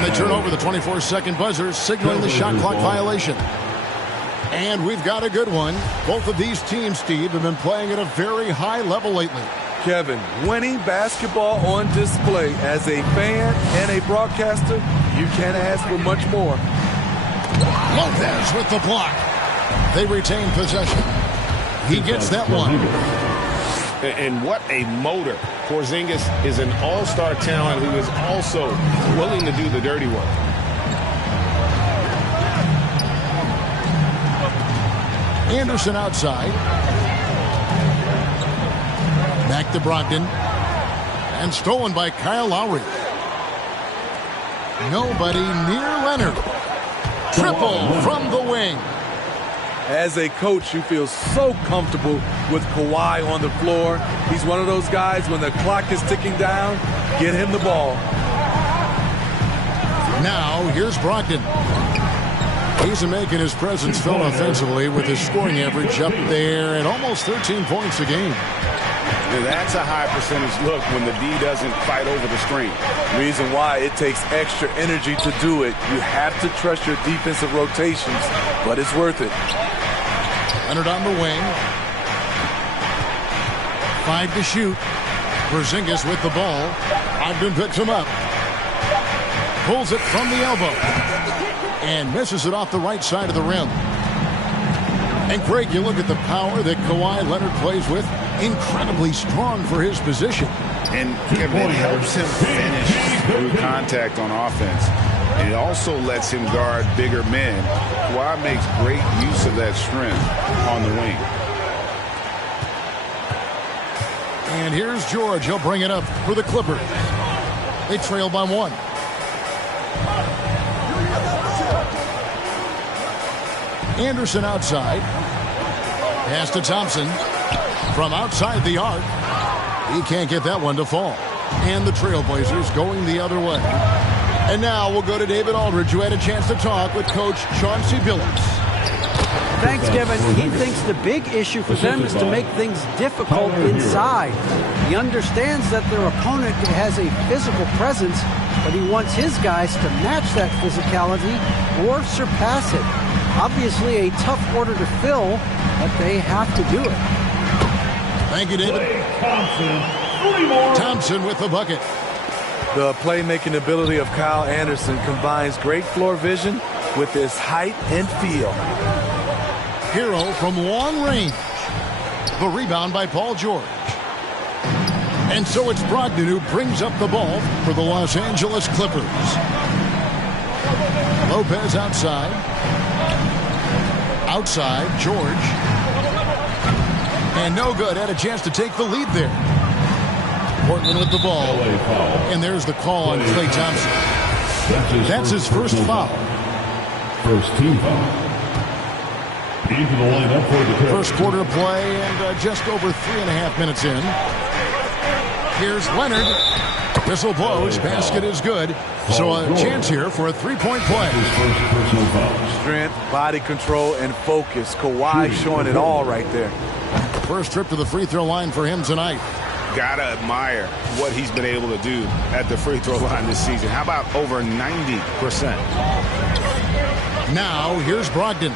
And they turn over the 24-second buzzer, signaling the shot clock violation. And we've got a good one. Both of these teams, Steve, have been playing at a very high level lately. Kevin, winning basketball on display as a fan and a broadcaster, you can't ask for much more. Lopez with the block. They retain possession. He gets that one. And what a motor. Porzingis is an all-star talent who is also willing to do the dirty work. Anderson outside. Back to Brogdon. And stolen by Kyle Lowry. Nobody near Leonard. Triple from the wing. As a coach, you feel so comfortable with Kawhi on the floor. He's one of those guys, when the clock is ticking down, get him the ball. Now, here's Brogdon. He's making his presence felt offensively with his scoring average up there at almost 13 points a game. Yeah, that's a high percentage look when the D doesn't fight over the screen. Reason why it takes extra energy to do it. You have to trust your defensive rotations, but it's worth it. Leonard on the wing. 5 to shoot. Porzingis with the ball. Ogden picks him up. Pulls it from the elbow. And misses it off the right side of the rim. And Craig, you look at the power that Kawhi Leonard plays with. Incredibly strong for his position. And Kevin, it helps him finish through contact on offense. And it also lets him guard bigger men. Kawhi makes great use of that strength on the wing. And here's George. He'll bring it up for the Clippers. They trail by 1. Anderson outside. Pass to Thompson. From outside the arc. He can't get that one to fall. And the Trailblazers going the other way. And now we'll go to David Aldridge, who had a chance to talk with Coach Chauncey Billups. Thanks, Kevin. He thinks the big issue for them is to make things difficult inside. He understands that their opponent has a physical presence, but he wants his guys to match that physicality or surpass it. Obviously a tough order to fill, but they have to do it. Thank you, David. Thompson with the bucket. The playmaking ability of Kyle Anderson combines great floor vision with his height and feel. Hero from long range. The rebound by Paul George. And so it's Brogdon who brings up the ball for the Los Angeles Clippers. Lopez outside. Outside, George. And no good. Had a chance to take the lead there. Portland with the ball. And there's the call on Klay Thompson. That's his first foul. First team foul. Into the lineup for the Clippers. First quarter of play and just over 3.5 minutes in. Here's Leonard. Whistle blows. Basket is good. So a chance here for a three-point play. Strength, body control, and focus. Kawhi showing it all right there. First trip to the free throw line for him tonight. Gotta admire what he's been able to do at the free throw line this season. How about over 90%? Now, here's Brogdon.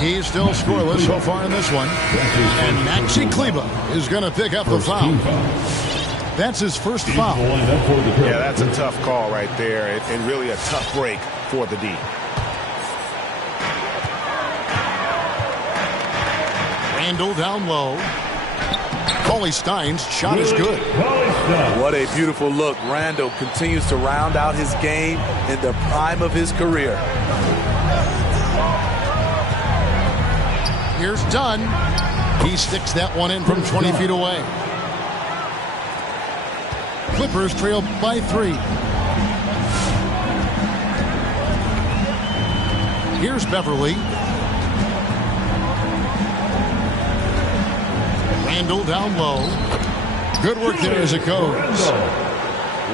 He's still scoreless so far in this one. And Maxi Kleber is going to pick up the foul. That's his first foul. Yeah, that's a tough call right there, and really a tough break for the D. Randall down low. Cauley Stein's shot is good. What a beautiful look. Randall continues to round out his game in the prime of his career. Here's Dunn. He sticks that one in from 20 feet away. Clippers trail by 3. Here's Beverly. Randall down low. Good work there as it goes.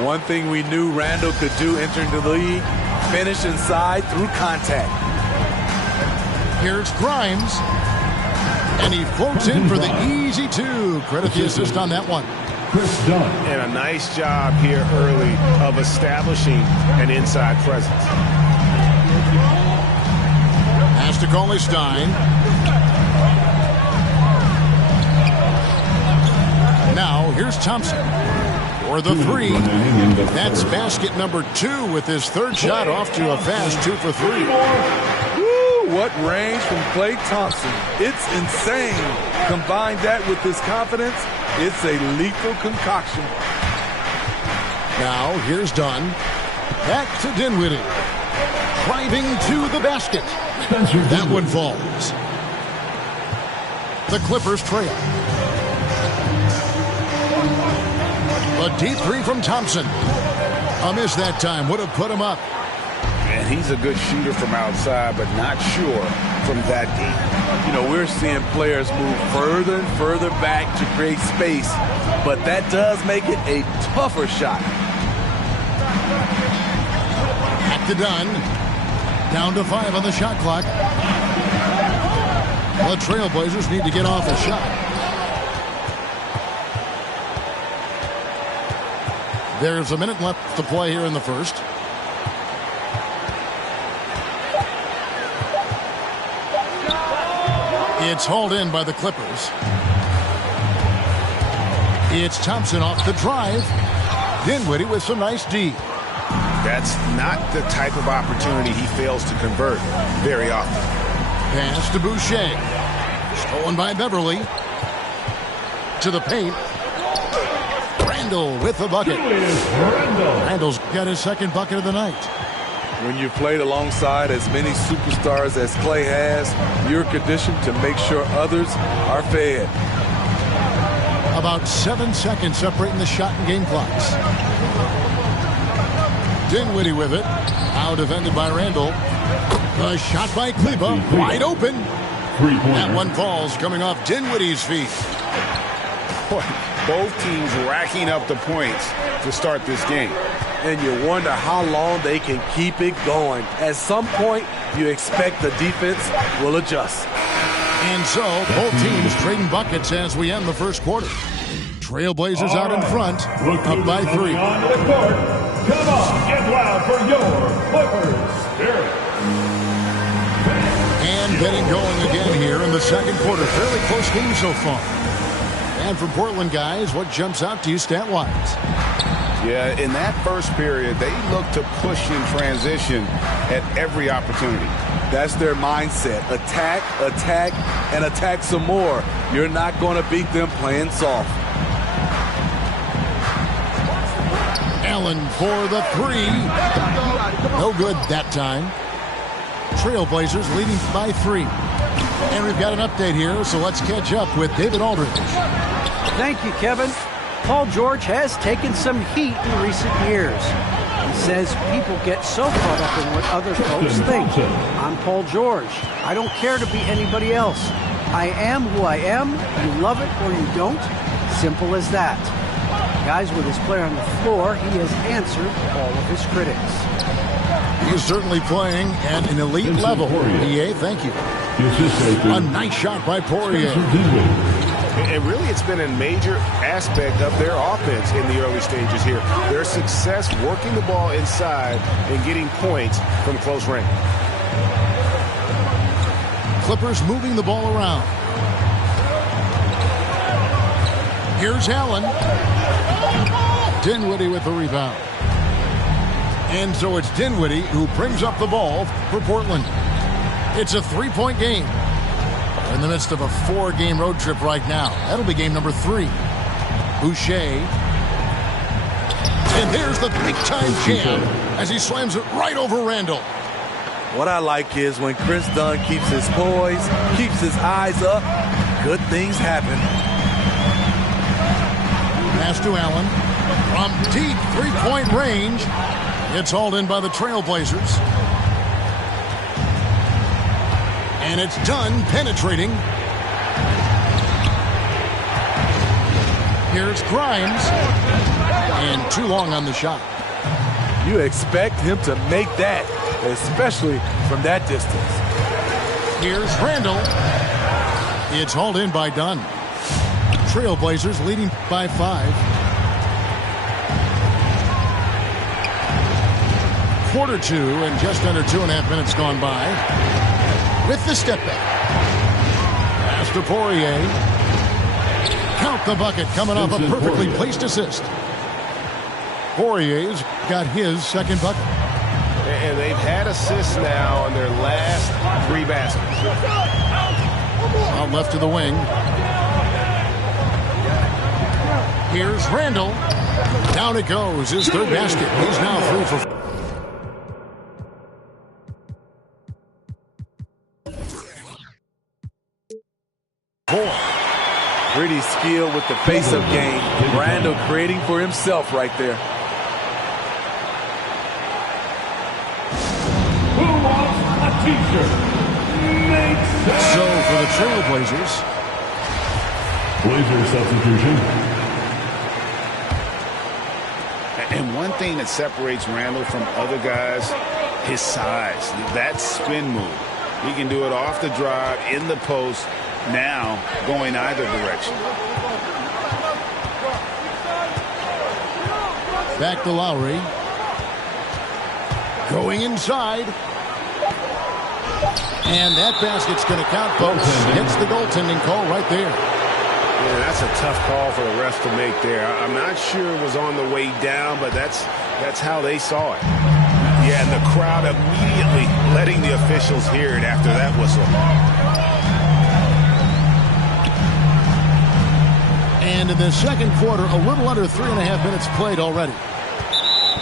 One thing we knew Randall could do entering the league, finish inside through contact. Here's Grimes. And he floats in for the easy 2. Credit the assist on that one. Chris Dunn. And a nice job here early of establishing an inside presence. Has to call his Stein. Now, here's Thompson for the three. That's basket number 2 with his third shot off to a fast 2 for 3. Woo, what range from Klay Thompson. It's insane. Combine that with his confidence, it's a lethal concoction. Now, here's Dunn. Back to Dinwiddie. Driving to the basket. That one falls. The Clippers trail. A deep three from Thompson. A miss that time. Would have put him up. And he's a good shooter from outside, but not sure from that deep. You know, we're seeing players move further and further back to create space, but that does make it a tougher shot. Back to Dunn. Down to 5 on the shot clock. The Trailblazers need to get off a shot. There's a minute left to play here in the first. It's hauled in by the Clippers. It's Thompson off the drive. Dinwiddie with some nice D. That's not the type of opportunity he fails to convert very often. Pass to Boucher. Stolen by Beverly. To the paint. Randall with the bucket. Randall's got his second bucket of the night. When you've played alongside as many superstars as Klay has, you're conditioned to make sure others are fed. About 7 seconds separating the shot and game clocks. Dinwiddie with it. Now defended by Randall. The shot by Kleba. Wide open. That one falls coming off Dinwiddie's feet. Both teams racking up the points to start this game. And you wonder how long they can keep it going. At some point, you expect the defense will adjust. And so, both teams trading buckets as we end the first quarter. Trailblazers out in front, up by 3. On the court. Come on, get loud for your Clippers. And getting going again here in the second quarter. Fairly close game so far. And from Portland, guys, what jumps out to you stat-wise? Yeah, in that first period, they look to push in transition at every opportunity. That's their mindset. Attack, attack, and attack some more. You're not going to beat them playing soft. Allen for the 3. No good that time. Trailblazers leading by 3. And we've got an update here, so let's catch up with David Aldridge. Thank you, Kevin. Paul George has taken some heat in recent years. He says people get so caught up in what other folks think. I'm Paul George. I don't care to be anybody else. I am who I am. You love it or you don't. Simple as that. Guys, with his player on the floor, he has answered all of his critics. He's certainly playing at an elite level. EA, thank you. A nice shot by Poirier. And really, it's been a major aspect of their offense in the early stages here. Their success working the ball inside and getting points from close range. Clippers moving the ball around. Here's Allen. Dinwiddie with the rebound. And so it's Dinwiddie who brings up the ball for Portland. It's a 3-point game. We're in the midst of a 4-game road trip right now. That'll be game number 3. Boucher. And there's the big-time jam as he slams it right over Randall. What I like is when Chris Dunn keeps his poise, keeps his eyes up, good things happen. Pass to Allen. From deep 3-point range. It's hauled in by the Trailblazers. And it's Dunn penetrating. Here's Grimes. And too long on the shot. You expect him to make that, especially from that distance. Here's Randall. It's hauled in by Dunn. Trailblazers leading by 5. quarter two and just under 2.5 minutes gone by. With the step back. Pass to Poirier. Count the bucket coming off a perfectly placed assist. Poirier's got his second bucket. And they've had assists now on their last 3 baskets. Out left to the wing. Here's Randall. Down it goes. His third basket. He's now 3 for 4. Pretty skilled with the face-up game. Randall creating for himself right there. Who wants a t-shirt? So for the Trailblazers. Blazer substitution. And one thing that separates Randall from other guys, his size. That spin move. He can do it off the drive, in the post, now going either direction. Back to Lowry. Going inside. And that basket's going to count, folks. Gets the goaltending call right there. Yeah, that's a tough call for the refs to make there. I'm not sure it was on the way down, but that's how they saw it. Yeah, and the crowd immediately letting the officials hear it after that whistle. And in the second quarter, a little under 3.5 minutes played already.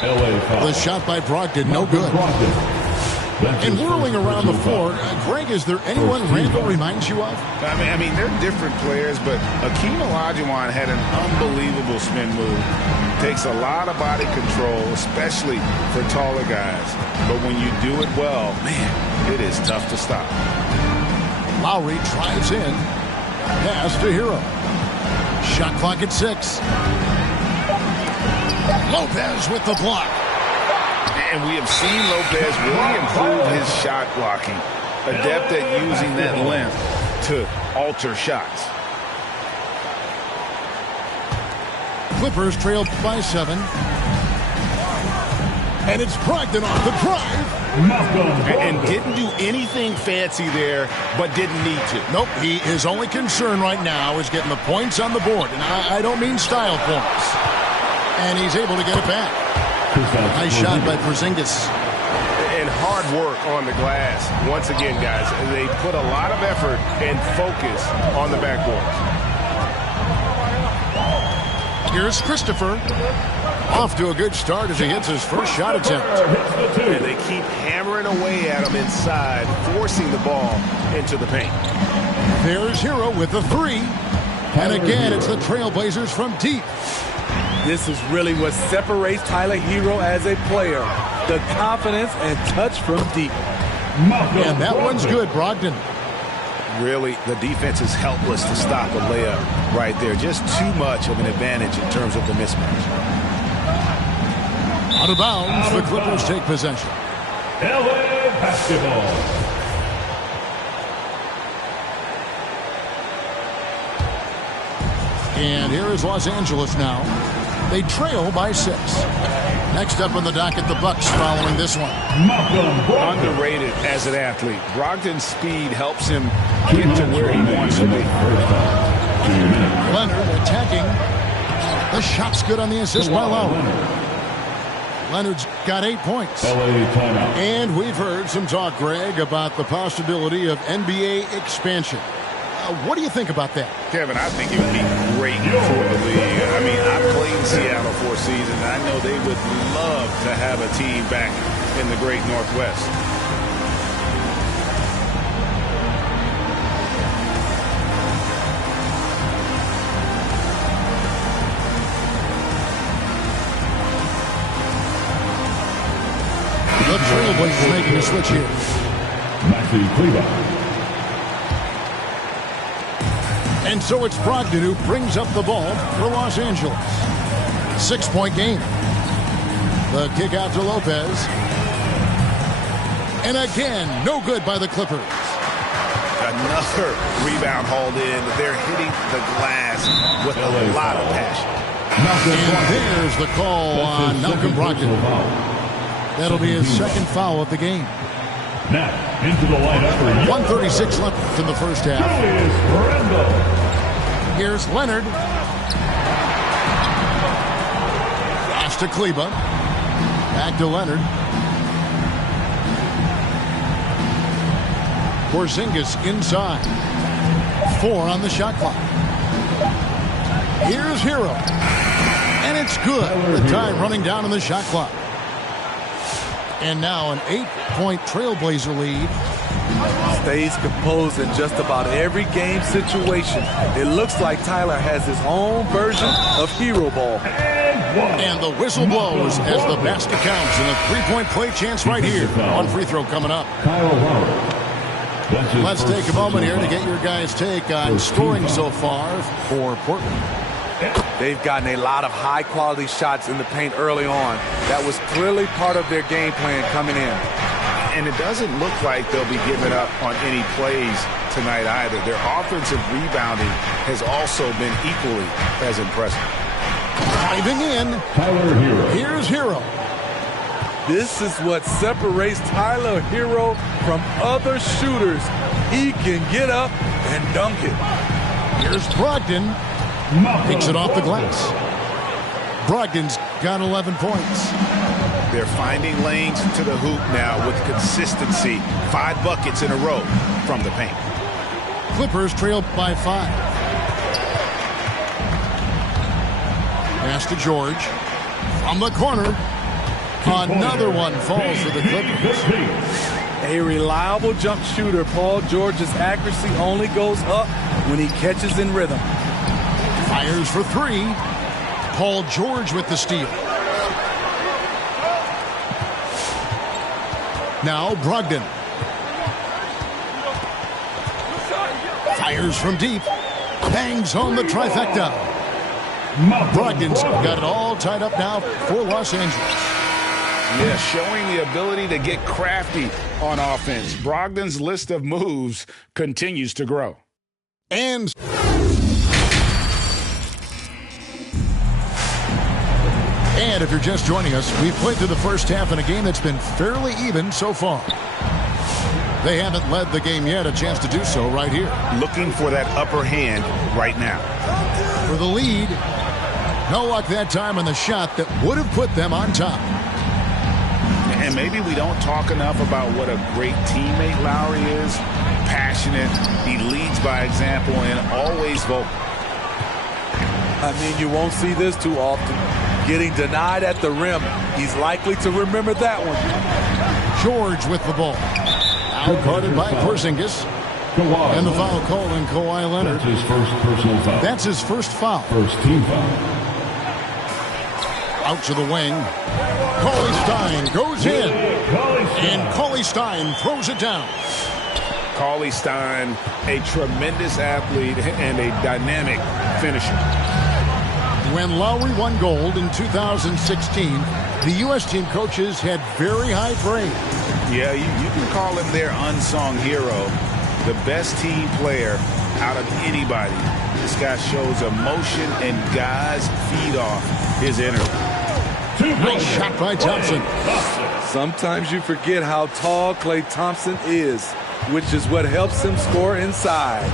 The shot by Brogdon, no good. And whirling around the floor, Greg, is there anyone Randall reminds you of? I mean, they're different players, but Hakeem Olajuwon had an unbelievable spin move. Takes a lot of body control, especially for taller guys. But when you do it well, man, it is tough to stop. Lowry drives in. Pass to Hero. Shot clock at 6. Lopez with the block. And we have seen Lopez really improve his shot blocking. Adept at using that length to alter shots. Clippers trailed by 7. And it's Brogdon off the drive. And didn't do anything fancy there, but didn't need to. Nope, his only concern right now is getting the points on the board. And I don't mean style points. And he's able to get it back. Nice shot by Porzingis. And hard work on the glass. Once again, guys, they put a lot of effort and focus on the backboard. Here's Christopher. Off to a good start as he hits his first shot attempt. And they keep hammering away at him inside, forcing the ball into the paint. There's Hero with the 3. And again, it's the Trailblazers from deep. This is really what separates Tyler Hero as a player. The confidence and touch from deep. And that one's good, Brogdon. Really, the defense is helpless to stop a layup right there. Just too much of an advantage in terms of the mismatch. Out of bounds, the Clippers take possession. LA basketball. And here is Los Angeles now. They trail by 6. Next up on the docket, the Bucks following this one. Underrated as an athlete. Brogdon's speed helps him get to where he wants to be. Leonard attacking. The shot's good on the assist by Lowry. Leonard's got 8 points. And we've heard some talk, Greg, about the possibility of NBA expansion. What do you think about that? Kevin, I think it would be great for the league. I mean, I played in Seattle for a season, and I know they would love to have a team back in the great Northwest. The Trailblazers making a switch here. Maxi Kleber. And so it's Brogdon who brings up the ball for Los Angeles. 6-point game. The kick out to Lopez. And again, no good by the Clippers. Another rebound hauled in. They're hitting the glass with a lot of passion. And there's the call on Malcolm Brogdon. That'll be his second foul of the game. Now, into the lineup for 1:36 left in the first half. Here's Leonard. Pass to Kleba. Back to Leonard. Porzingis inside. 4 on the shot clock. Here's Hero. And it's good. The time running down on the shot clock. And now an 8-point Trailblazer lead. Stays composed in just about every game situation. It looks like Tyler has his own version of hero ball. And the whistle blows as the basket counts and a 3-point play chance right here. One free throw coming up. Let's take a moment here to get your guys' take on scoring so far for Portland. They've gotten a lot of high-quality shots in the paint early on. That was clearly part of their game plan coming in. And it doesn't look like they'll be giving up on any plays tonight either. Their offensive rebounding has also been equally as impressive. Diving in. Tyler Hero. Here's Hero. This is what separates Tyler Hero from other shooters. He can get up and dunk it. Here's Brogdon. Picks it off the glass. Brogdon's got 11 points. They're finding lanes to the hoop now with consistency. 5 buckets in a row from the paint. Clippers trail by 5. Pass to George. From the corner. Another one falls for the Clippers. A reliable jump shooter, Paul George's accuracy only goes up when he catches in rhythm. Fires for 3. Paul George with the steal. Now Brogdon. Fires from deep. Bangs home the trifecta. Brogdon's got it all tied up now for Los Angeles. Yeah, showing the ability to get crafty on offense. Brogdon's list of moves continues to grow. And if you're just joining us, we've played through the first half in a game that's been fairly even so far. They haven't led the game yet, a chance to do so right here. Looking for that upper hand right now. For the lead, no luck that time on the shot that would have put them on top. And maybe we don't talk enough about what a great teammate Lowry is. Passionate, he leads by example, and always vocal. I mean, you won't see this too often. Getting denied at the rim. He's likely to remember that one. George with the ball. Out guarded by Porzingis. And the foul called on Kawhi Leonard. That's his first personal foul. That's his first foul. First team foul. Out to the wing. Cauley Stein goes in. And Cauley Stein throws it down. Cauley Stein, a tremendous athlete and a dynamic finisher. When Lowry won gold in 2016, the U.S. team coaches had very high praise. Yeah, you can call him their unsung hero. The best team player out of anybody. This guy shows emotion, and guys feed off his energy. Nice shot by Thompson. Sometimes you forget how tall Klay Thompson is, which is what helps him score inside.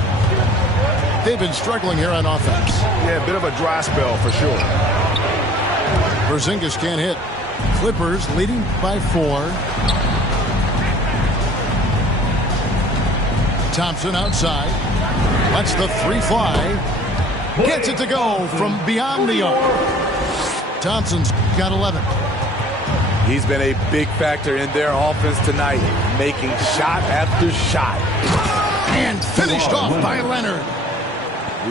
They've been struggling here on offense. Yeah, a bit of a dry spell for sure. Porzingis can't hit. Clippers leading by 4. Thompson outside. Lets the 3 fly. Gets it to go from beyond the arc. Thompson's got 11. He's been a big factor in their offense tonight, making shot after shot. And finished off by Leonard.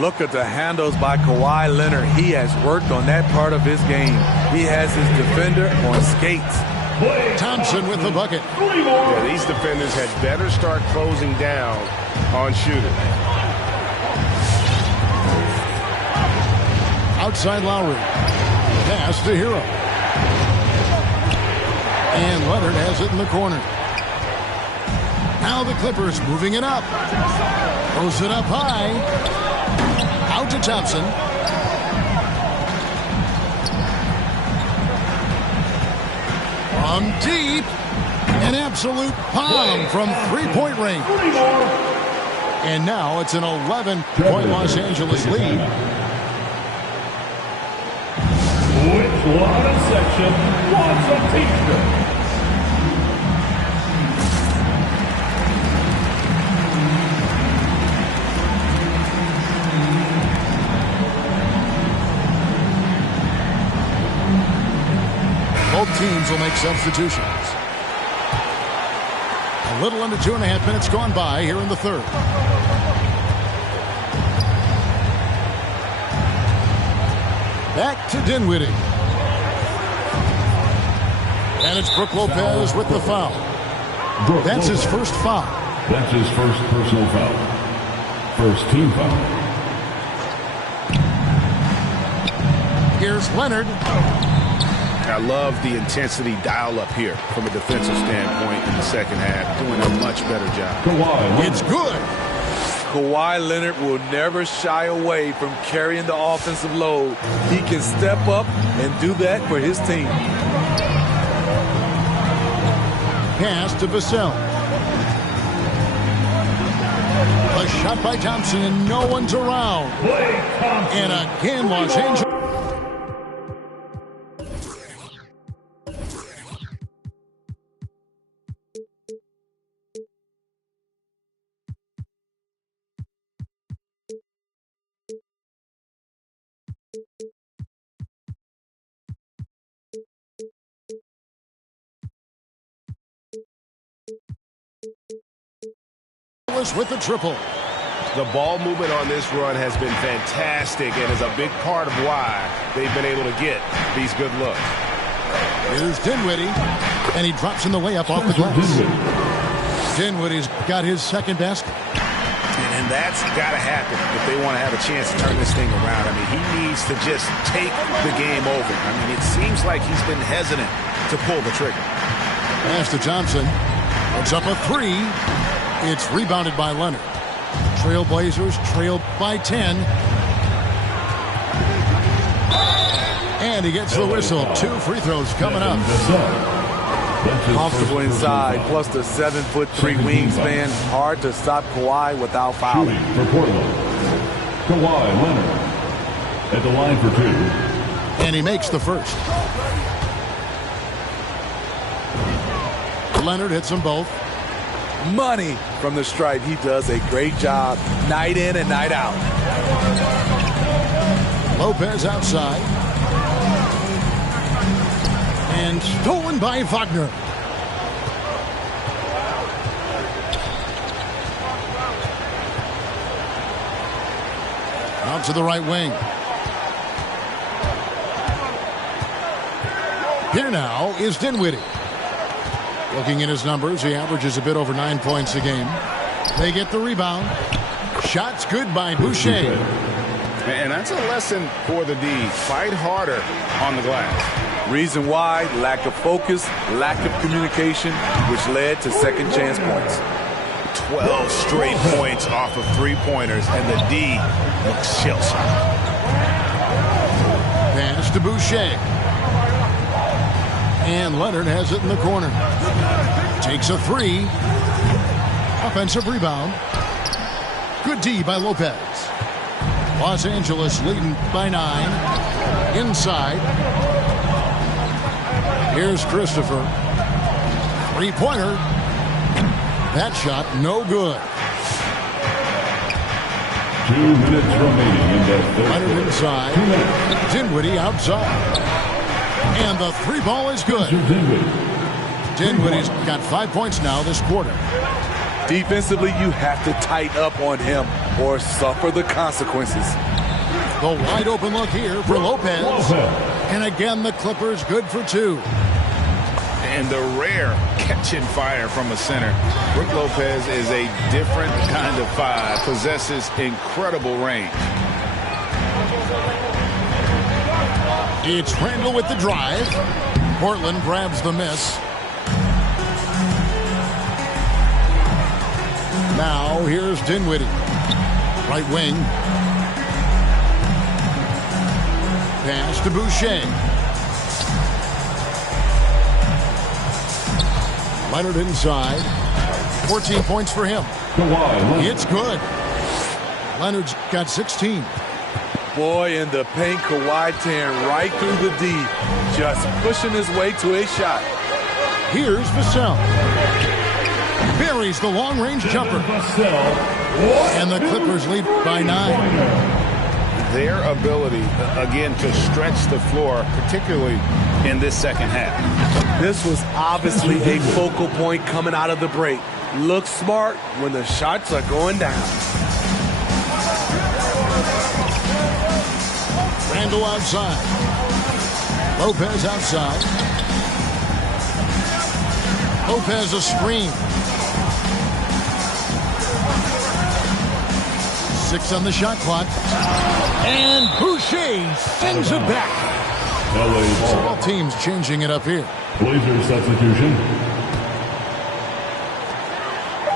Look at the handles by Kawhi Leonard. He has worked on that part of his game. He has his defender on skates. Thompson with the bucket. Yeah, these defenders had better start closing down on shooters. Outside Lowry. Pass to Hero. And Leonard has it in the corner. Now the Clippers moving it up. Throws it up high. Out to Thompson. From deep, an absolute bomb from three-point range. And now it's an 11-point Los Angeles lead. Which line section wants a t-shirt? Both teams will make substitutions. A little under 2.5 minutes gone by here in the third. Back to Dinwiddie. And it's Brook Lopez with the foul. That's his first foul. That's his first personal foul. First team foul. Here's Leonard. I love the intensity dial up here from a defensive standpoint in the second half. Doing a much better job. It's good. Kawhi Leonard will never shy away from carrying the offensive load. He can step up and do that for his team. Pass to Vassell. A shot by Thompson and no one's around. And again, Los Angeles. With the triple. The ball movement on this run has been fantastic and is a big part of why they've been able to get these good looks. Here's Dinwiddie, and he drops in the layup off the glass. Dinwiddie's got his second basket. And that's got to happen if they want to have a chance to turn this thing around. I mean, he needs to just take the game over. I mean, it seems like he's been hesitant to pull the trigger. Pass to Johnson. Puts up a three. It's rebounded by Leonard. Trailblazers trailed by 10. And he gets the whistle. 2 free throws coming up. Comfortable inside, plus the 7'3" wingspan. Hard to stop Kawhi without fouling. For Portland, Kawhi Leonard at the line for 2. And he makes the first. Leonard hits them both. Money from the stripe. He does a great job night in and night out. Lopez outside. And stolen by Wagner. Out to the right wing. Here now is Dinwiddie. Looking at his numbers, he averages a bit over 9 points a game. They get the rebound. Shots good by Boucher. And that's a lesson for the D. Fight harder on the glass. Reason why, lack of focus, lack of communication, which led to second chance points. 12 straight points off of three-pointers, and the D looks shell-shocked. Pass to Boucher. And Leonard has it in the corner. Takes a three. Offensive rebound. Good D by Lopez. Los Angeles leading by 9. Inside. Here's Christopher. Three-pointer. That shot no good. 2 minutes remaining in the third. Leonard inside. Dinwiddie outside. And the three ball is good. Dinwiddie's got 5 points now this quarter. Defensively, you have to tighten up on him or suffer the consequences. The wide open look here for Lopez. And again, the Clippers good for 2. And the rare catching fire from a center. Brook Lopez is a different kind of 5. Possesses incredible range. It's Randall with the drive. Portland grabs the miss. Now here's Dinwiddie. Right wing. Pass to Boucher. Leonard inside. 14 points for him. It's good. Leonard's got 16. Boy, in the paint, Kawhi tearing right through the D. Just pushing his way to a shot. Here's Vassell. Buries the long-range jumper. And the Clippers lead by 9. Their ability, again, to stretch the floor, particularly in this second half. This was obviously a focal point coming out of the break. Look smart when the shots are going down. Randall outside. Lopez outside. Lopez a screen. 6 on the shot clock. And Boucher sends it back. All teams changing it up here. Blazers substitution.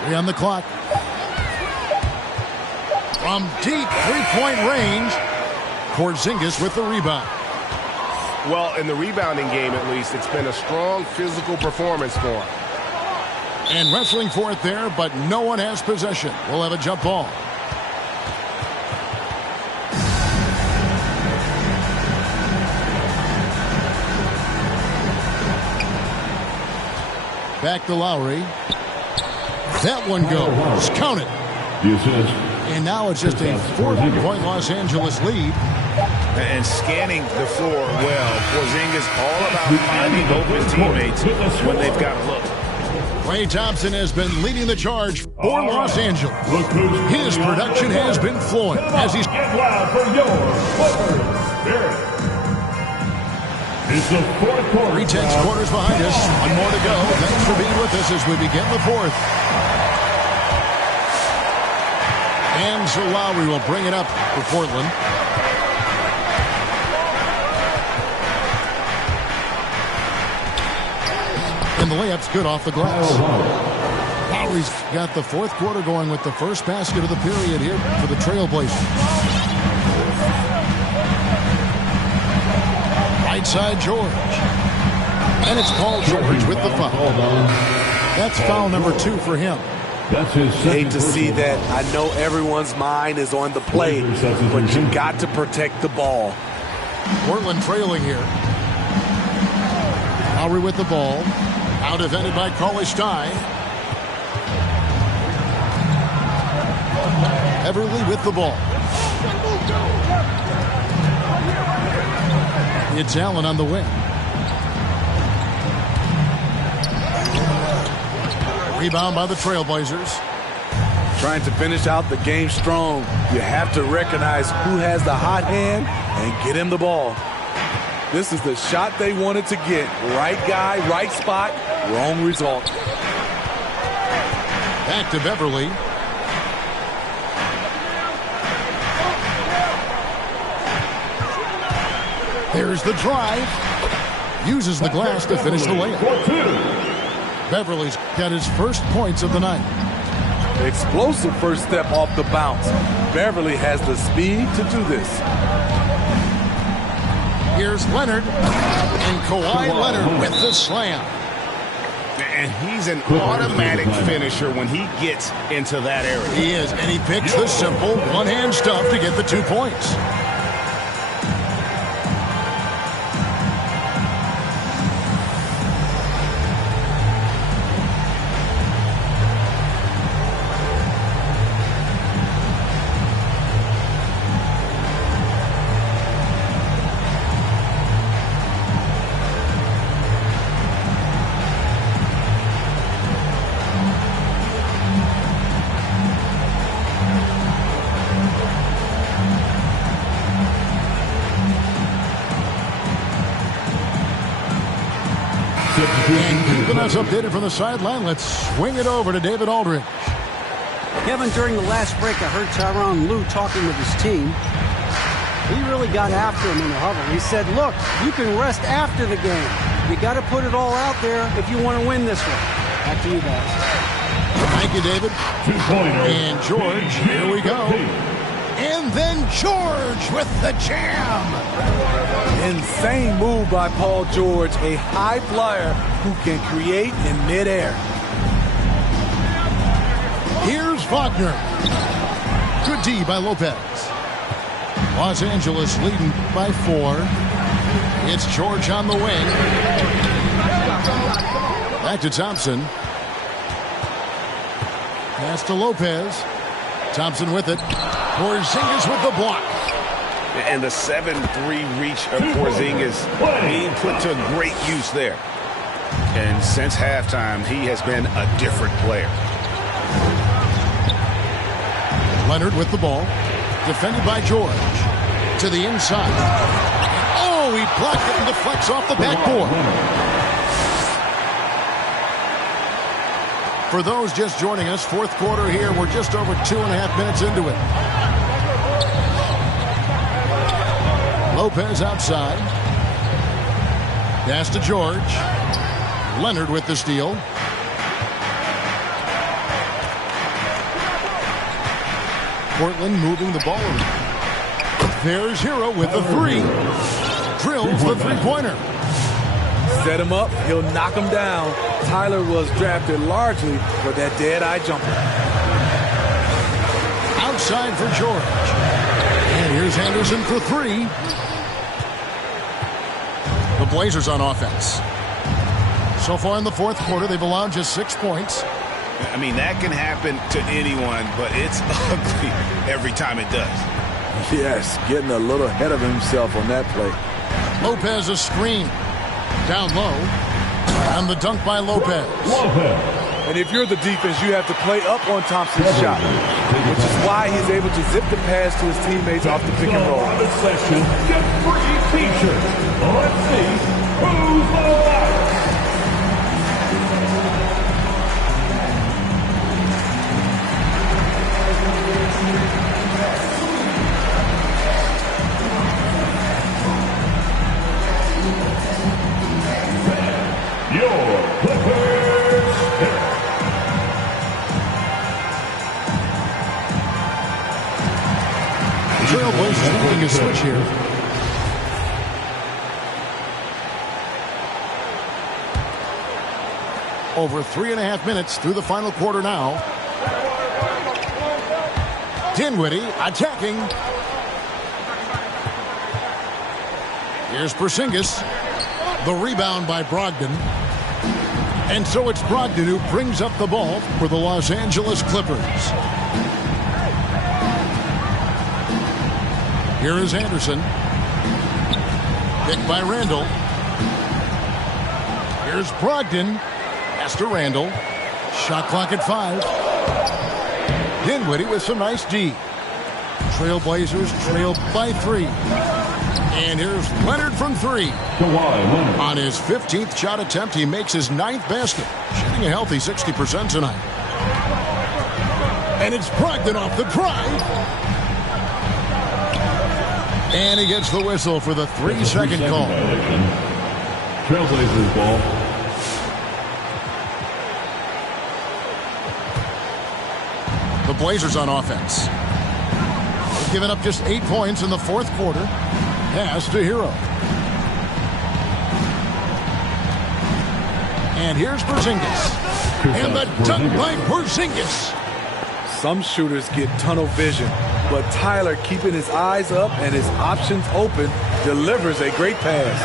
3 on the clock. From deep three-point range, Porzingis with the rebound. Well, in the rebounding game, at least, it's been a strong physical performance for him. And wrestling for it there, but no one has possession. We'll have a jump ball. Back to Lowry. That one goes. Count it. And now it's just a 4-point Los Angeles lead. And scanning the floor well. Porzingis all about finding open teammates when they've got a look. Klay Thompson has been leading the charge for Los Angeles. His production has been flowing as he's... It's the fourth quarter. 3/10 quarters behind us. One more to go. Thanks for being with us as we begin the fourth. And so Lowry will bring it up for Portland. And the layup's good off the glass. Lowry's got the fourth quarter going with the first basket of the period here for the Trailblazers. Right side George. And it's Paul George with the foul. That's foul number 2 for him. That's his Hate to see that. I know everyone's mind is on the play, but you got to protect the ball. Portland trailing here. Lowry with the ball. Now defended by Cauley-Stein. Everly with the ball. It's Allen on the wing. Rebound by the Trailblazers. Trying to finish out the game strong. You have to recognize who has the hot hand and get him the ball. This is the shot they wanted to get. Right guy, right spot, wrong result. Back to Beverly. There's the drive. Uses the glass to finish the layup. Beverly's got his first points of the night. Explosive first step off the bounce. Beverly has the speed to do this. Here's Leonard. And Kawhi Leonard with the slam. And he's an automatic finisher when he gets into that area. He is, and he picks the simple one-hand stuff to get the 2 points. And keeping us updated from the sideline, let's swing it over to David Aldridge. Kevin, during the last break, I heard Tyronn Lue talking with his team. He really got after him in the huddle. He said, look, you can rest after the game. You got to put it all out there if you want to win this one. Back to you guys. Thank you, David. 2-pointer. And George, here we go. And then George with the jam. Insane move by Paul George, a high flyer who can create in midair. Here's Wagner. Good D by Lopez. Los Angeles leading by 4. It's George on the wing. Back to Thompson. Pass to Lopez. Thompson with it. Porzingis with the block. And the 7-3 reach of Porzingis being put to great use there. And since halftime, he has been a different player. Leonard with the ball. Defended by George. To the inside. Oh, he blocked it and deflects off the backboard. For those just joining us, fourth quarter here. We're just over 2.5 minutes into it. Lopez outside. Pass to George. Leonard with the steal. Portland moving the ball around. There's Hero with the 3. Drills the three-pointer. Set him up, he'll knock him down. Tyler was drafted largely for that dead-eye jumper. Outside for George. And here's Anderson for 3. The Blazers on offense. So far in the fourth quarter, they've allowed just 6 points. I mean, that can happen to anyone, but it's ugly every time it does. Yes, getting a little ahead of himself on that play. Lopez a screen. Down low. And the dunk by Lopez. And if you're the defense, you have to play up on Thompson's shot, which is why he's able to zip the pass to his teammates off the pick and roll. Session, get free t-shirts. Let's see who's the life. Your Clippers. Trailblazers making a switch here. Over 3.5 minutes through the final quarter now. Dinwiddie attacking. Here's Porzingis. The rebound by Brogdon. And so it's Brogdon who brings up the ball for the Los Angeles Clippers. Here is Anderson. Picked by Randall. Here's Brogdon. Pass to Randall. Shot clock at 5. Dinwiddie with some nice D. Trailblazers trail by 3. And here's Leonard from 3. On his 15th shot attempt, he makes his 9th basket. Shooting a healthy 60% tonight. And it's Brogdon off the drive. And he gets the whistle for the 3-second call. Trailblazers ball. The Blazers on offense. They've given up just 8 points in the fourth quarter. Pass to Hero. And here's Porzingis. And the dunk by Porzingis. Some shooters get tunnel vision, but Tyler, keeping his eyes up and his options open, delivers a great pass.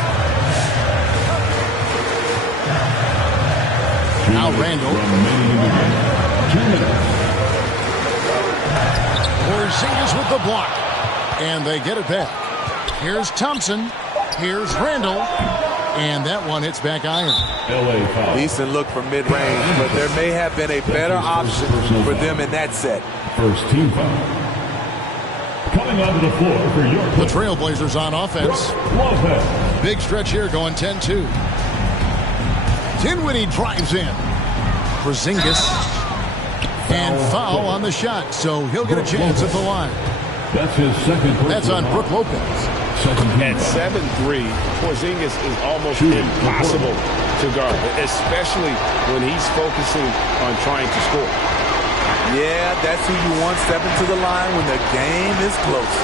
Now Randall. 2 minutes. Porzingis with the block. And they get it back. Here's Thompson. Here's Randall. And that one hits back iron. LA foul. Decent look from mid-range, but there may have been a better option for them in that set. First team foul. Coming onto the floor for your The Trailblazers on offense. Lopez. Big stretch here going 10-2. Dinwiddie drives in. Porzingis. And foul on the shot, so he'll get a chance at the line. That's his second. That's on Brook Lopez. At 7'3", Porzingis is almost impossible to guard, especially when he's focusing on trying to score. Yeah, that's who you want stepping to the line when the game is close.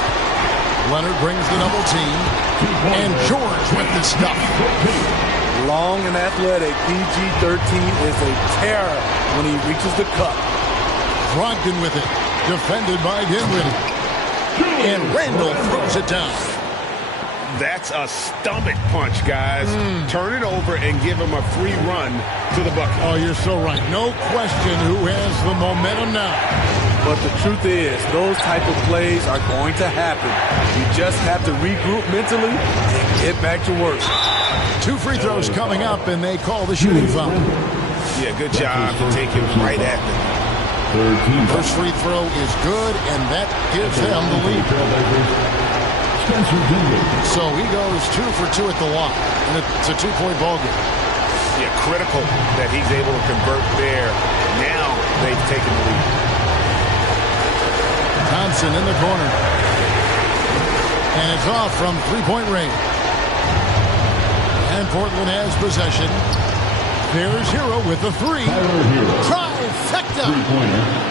Leonard brings the double team. And George with the stuff. Long and athletic, PG-13 is a terror when he reaches the cup. Brogdon with it. Defended by Dinwiddie. And Randall throws it down. That's a stomach punch, guys. Turn it over and give him a free run to the bucket. Oh, you're so right. No question who has the momentum now. But the truth is, those type of plays are going to happen. You just have to regroup mentally and get back to work. 2 free throws coming up, and they call the shooting foul. Yeah, good job to take it right at them. First free throw is good, and that gives them the lead. So he goes 2 for 2 at the line, and it's a 2-point ball game. Yeah, critical that he's able to convert there. Now they've taken the lead. Thompson in the corner. And it's off from 3-point range. And Portland has possession. There's Hero with the 3. Trifecta.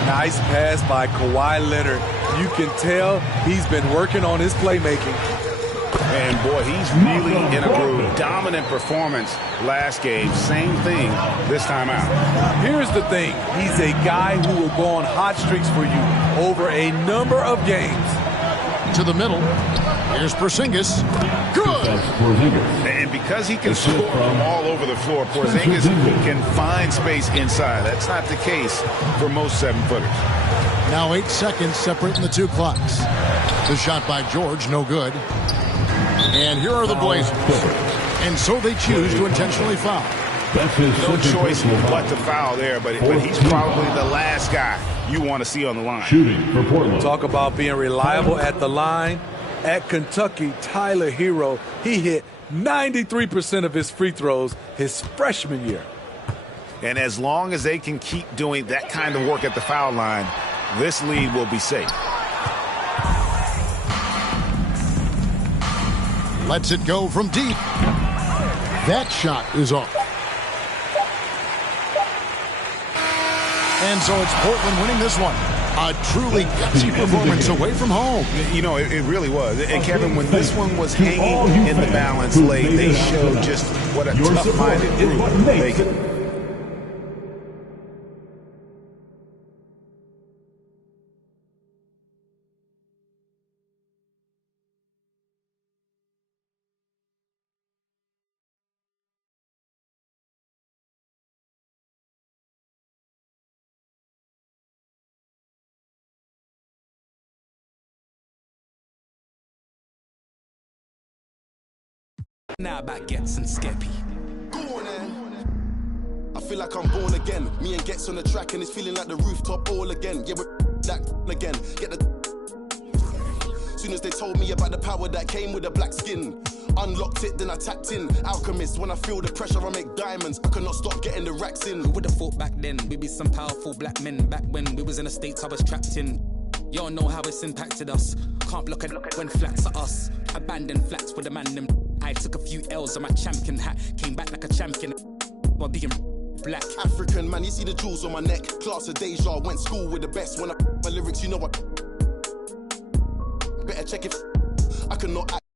Nice pass by Kawhi Leonard. You can tell he's been working on his playmaking. And boy, he's really in a groove. Dominant performance last game. Same thing this time out. Here's the thing. He's a guy who will go on hot streaks for you over a number of games. To the middle. Here's Porzingis. Good. And because he can score from all over the floor, Porzingis can find space inside. That's not the case for most 7-footers. Now 8 seconds separating the 2 clocks. The shot by George, no good. And here are the Blazers. And so they choose to intentionally foul. No choice but to foul there, but he's probably the last guy you want to see on the line. Shooting for Portland. Talk about being reliable at the line. At Kentucky, Tyler Hero, he hit 93% of his free throws his freshman year. And as long as they can keep doing that kind of work at the foul line, this lead will be safe. Lets it go from deep. That shot is off. And so it's Portland winning this one. A truly gutsy performance away from home. You know, it really was. And Kevin, when this one was hanging in the balance late, they showed just what a tough-minded group they could. Now about Gets and Skeppy. Go on then. I feel like I'm born again. Me and Gets on the track and it's feeling like the rooftop all again. Yeah, we're that again. Get the. Soon as they told me about the power that came with the black skin, unlocked it, then I tapped in. Alchemist, when I feel the pressure, I make diamonds. I cannot stop getting the racks in. Who would have thought back then we'd be some powerful black men? Back when we was in the States, I was trapped in. Y'all know how it's impacted us. Can't block it when flats are us. Abandoned flats with a man them. I took a few L's on my champion hat. Came back like a champion while being black. African man, you see the jewels on my neck. Class of deja, went school with the best. When I my lyrics, you know what? Better check if I cannot act.